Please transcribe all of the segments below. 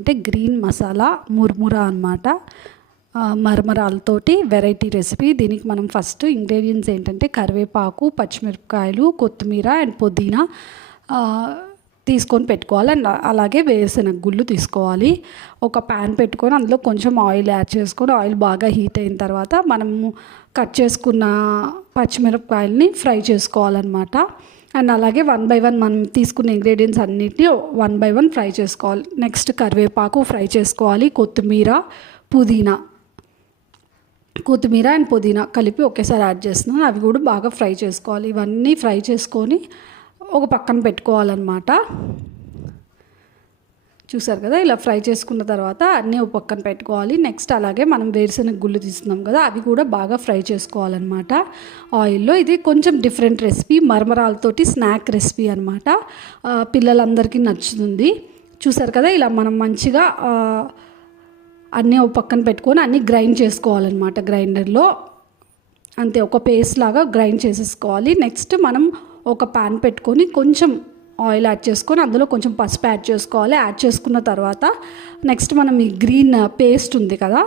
అంటే గ్రీన్ మసాలా ముర్మురా అనమాట. మరమరాలతోటి variety recipe. దీనికి మనం ఫస్ట్ ఇంగ్రీడియంట్స్ ఏంటంటే కరివేపాకు, పచ్చిమిరపకాయలు, కొత్తిమీర అండ్ పుదీనా తీసుకొని పెట్టుకోవాలి. అండ్ అలాగే వేరుశనగ గుళ్ళు తీసుకోవాలి. ఒక ప్యాన్ పెట్టుకొని అందులో కొంచెం ఆయిల్ యాడ్ చేసుకొని ఆయిల్ బాగా హీట్ అయిన తర్వాత మనము కట్ చేసుకున్న పచ్చిమిరపకాయలని ఫ్రై చేసుకోవాలన్నమాట. అండ్ అలాగే 1 by 1 మనం తీసుకున్న ఇంగ్రీడియంట్స్ అన్నిటిని 1 by 1 ఫ్రై చేసుకోవాలి. నెక్స్ట్ కరివేపాకు ఫ్రై చేసుకోవాలి. కొత్తిమీర అండ్ పుదీనా కలిపి ఒకేసారి యాడ్ చేస్తున్నాను. అవి కూడా బాగా ఫ్రై చేసుకోవాలి. ఇవన్నీ ఫ్రై చేసుకొని ఒక పక్కన పెట్టుకోవాలన్నమాట. చూసారు కదా, ఇలా ఫ్రై చేసుకున్న తర్వాత అన్నీ ఒక పక్కన పెట్టుకోవాలి. నెక్స్ట్ అలాగే మనం వేరుశనగ గుళ్ళు తీస్తున్నాం కదా, అవి కూడా బాగా ఫ్రై చేసుకోవాలన్నమాట ఆయిల్లో. ఇది కొంచెం డిఫరెంట్ రెసిపీ, మరమరాలతోటి స్నాక్ రెసిపీ అనమాట. పిల్లలందరికీ నచ్చుతుంది. చూసారు కదా, ఇలా మనం మంచిగా అన్నీ ఒక పక్కన పెట్టుకొని అన్నీ గ్రైండ్ చేసుకోవాలన్నమాట గ్రైండర్లో. అంతే, ఒక పేస్ట్ లాగా గ్రైండ్ చేసేసుకోవాలి. నెక్స్ట్ మనం ఒక ప్యాన్ పెట్టుకొని కొంచెం ఆయిల్ యాడ్ చేసుకొని అందులో కొంచెం పసుపు యాడ్ చేసుకోవాలి. యాడ్ చేసుకున్న తర్వాత నెక్స్ట్ మనం ఈ గ్రీన్ పేస్ట్ ఉంది కదా,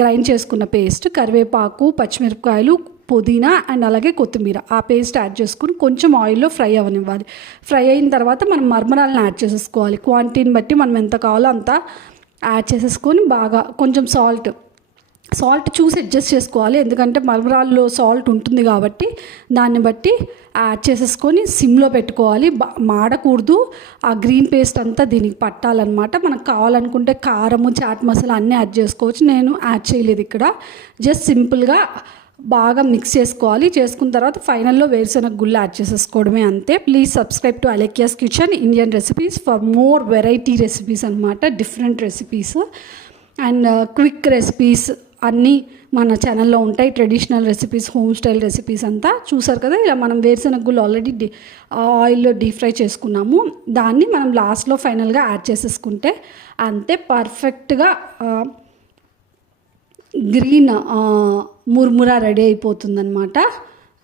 గ్రైండ్ చేసుకున్న పేస్ట్, కరివేపాకు, పచ్చిమిరపకాయలు, పుదీనా అండ్ అలాగే కొత్తిమీర, ఆ పేస్ట్ యాడ్ చేసుకుని కొంచెం ఆయిల్లో ఫ్రై అవ్వనివ్వాలి. ఫ్రై అయిన తర్వాత మనం మరమరాలను యాడ్ చేసేసుకోవాలి. క్వాంటిటీని బట్టి మనం ఎంత కావాలో అంత యాడ్ చేసేసుకొని బాగా కొంచెం సాల్ట్ చూసి అడ్జస్ట్ చేసుకోవాలి. ఎందుకంటే మరమరాల్లో సాల్ట్ ఉంటుంది కాబట్టి దాన్ని బట్టి యాడ్ చేసేసుకొని సిమ్లో పెట్టుకోవాలి. మాడకూడదు. ఆ గ్రీన్ పేస్ట్ అంతా దీనికి పట్టాలన్నమాట. మనకు కావాలనుకుంటే కారము, చాట్ మసాలా అన్నీ యాడ్ చేసుకోవచ్చు. నేను యాడ్ చేయలేదు ఇక్కడ. జస్ట్ సింపుల్గా బాగా మిక్స్ చేసుకోవాలి. చేసుకున్న తర్వాత ఫైనల్లో వేరుశనగ గుళ్ళు యాడ్ చేసేసుకోవడమే, అంతే. Please subscribe to Alekhya's kitchen Indian recipes for more variety recipes అనమాట. Different recipes and quick recipes అన్నీ మన ఛానల్లో ఉంటాయి. Traditional recipes, home style recipes అంతా. చూసారు కదా, ఇలా మనం వేరుశనగ గుళ్ళు ఆల్రెడీ ఆయిల్లో డీప్ ఫ్రై చేసుకున్నాము. దాన్ని మనం లాస్ట్లో ఫైనల్గా యాడ్ చేసేసుకుంటే అంతే, పర్ఫెక్ట్గా గ్రీన్ ముర్మురా రెడీ అయిపోతుందన్నమాట.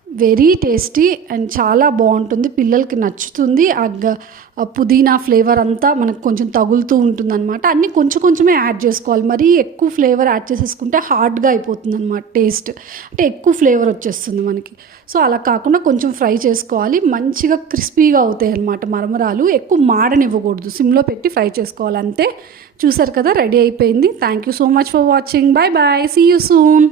వెరీ టేస్టీ అండ్ చాలా బాగుంటుంది, పిల్లలకి నచ్చుతుంది. పుదీనా ఫ్లేవర్ అంతా మనకు కొంచెం తగులుతూ ఉంటుందన్నమాట. అన్నీ కొంచెం కొంచెమే యాడ్ చేసుకోవాలి. మరీ ఎక్కువ ఫ్లేవర్ యాడ్ చేసేసుకుంటే హార్డ్గా అయిపోతుంది అనమాట. టేస్ట్ అంటే ఎక్కువ ఫ్లేవర్ వచ్చేస్తుంది మనకి. సో అలా కాకుండా కొంచెం ఫ్రై చేసుకోవాలి. మంచిగా క్రిస్పీగా అవుతాయి అన్నమాట మరమరాలు. ఎక్కువ మాడనివ్వకూడదు, సిమ్లో పెట్టి ఫ్రై చేసుకోవాలి, అంతే. చూసారు కదా, రెడీ అయిపోయింది. Thank you so much for watching. Bye bye, see you soon.